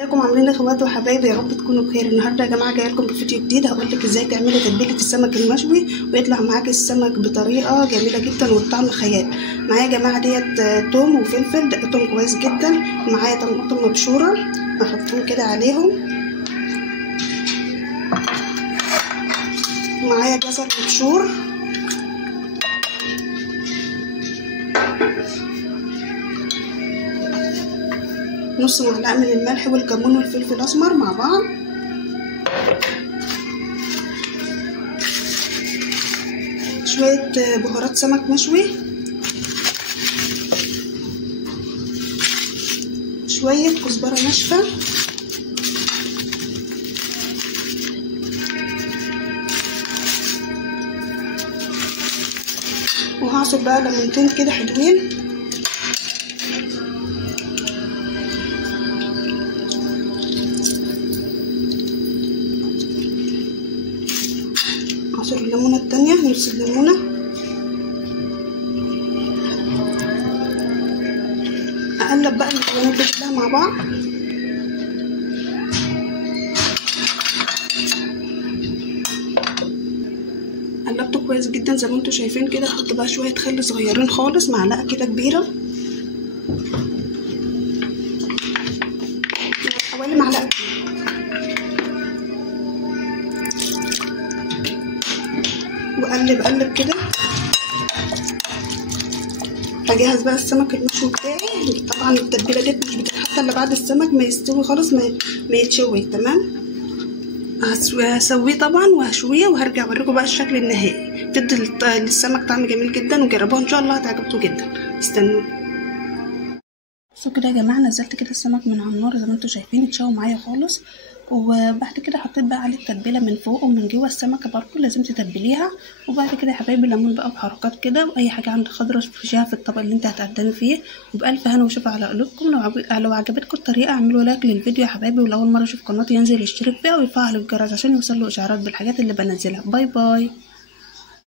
ازيكم عاملين ايه اخواتي وحبايبي؟ يا رب تكونوا بخير. النهارده يا جماعه جايه لكم بفيديو جديد هقول لك ازاي تعملي تتبيله السمك المشوي ويطلع معاكي السمك بطريقه جميله جدا والطعم خيال. معايا يا جماعه ديت توم وفلفل دقتهم كويس جدا، ومعايا طماطم مبشوره هحطهم كده عليهم، ومعايا جزر مبشور، نص معلقه من الملح والكمون والفلفل الاسمر مع بعض، شويه بهارات سمك مشوي، شويه كزبره ناشفه، وهعصر بقى ليمونتين كده حلوين، اعصر الليمونه التانية نص الليمونه، اقلب بقى المكونات دي كلها مع بعض، قلبته كويس جدا زي ما انتم شايفين كده. احط بقى شويه خل صغيرين خالص، معلقه كده كبيره، حوالي معلقه، واقلب كده. هجهز بقى السمك المشوي بتاعي. طبعا التتبيله دي مش بتتحط الا بعد السمك ما يستوي خالص، ما يتشوي تمام. هسويه طبعا وهشويه وهرجع اوريكم بقى الشكل النهائي. بتدي للسمك طعم جميل جدا، وجربوها ان شاء الله هتعجبكم جدا. استنوا. بصوا كده يا جماعه، نزلت كده السمك من على النار زي ما انتم شايفين اتشوى معايا خالص، وبعد كده حطيت بقى عليه التتبيله من فوق ومن جوه. السمكه برضو لازم تتبليها. وبعد كده يا حبايبي ليمون بقى بحركات كده، واي حاجه عندك خضره تفرشيها في الطبق اللي انت هتقدمي فيه. وبالف هنا وشفا على قلوبكم. لو عجبتكم الطريقه اعملوا لايك للفيديو يا حبايبي، ولو اول مره اشوف قناتي ينزل يشترك فيها ويفعل الجرس عشان يوصل له اشعارات بالحاجات اللي بنزلها. باي باي.